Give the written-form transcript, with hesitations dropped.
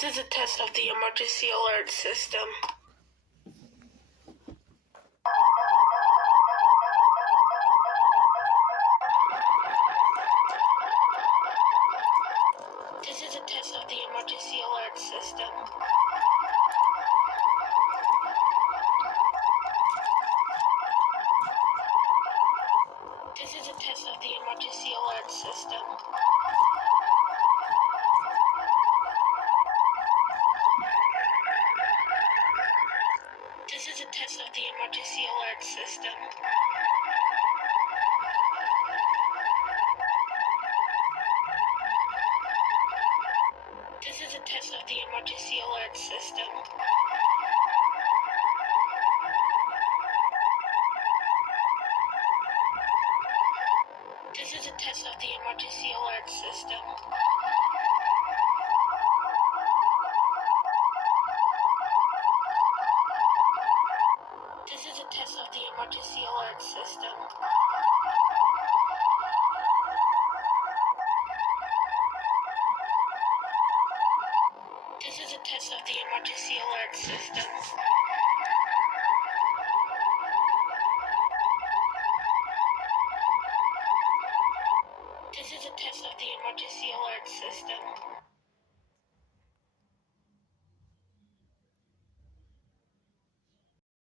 This is a test of the emergency alert system. This is a test of the emergency alert system. This is a test of the emergency alert system. This is a test of the emergency alert system. This is a test of the emergency alert system. This is a test of the emergency alert system. This is a test of the emergency alert system. This is a test of the emergency alert system. This is a test of the emergency alert system.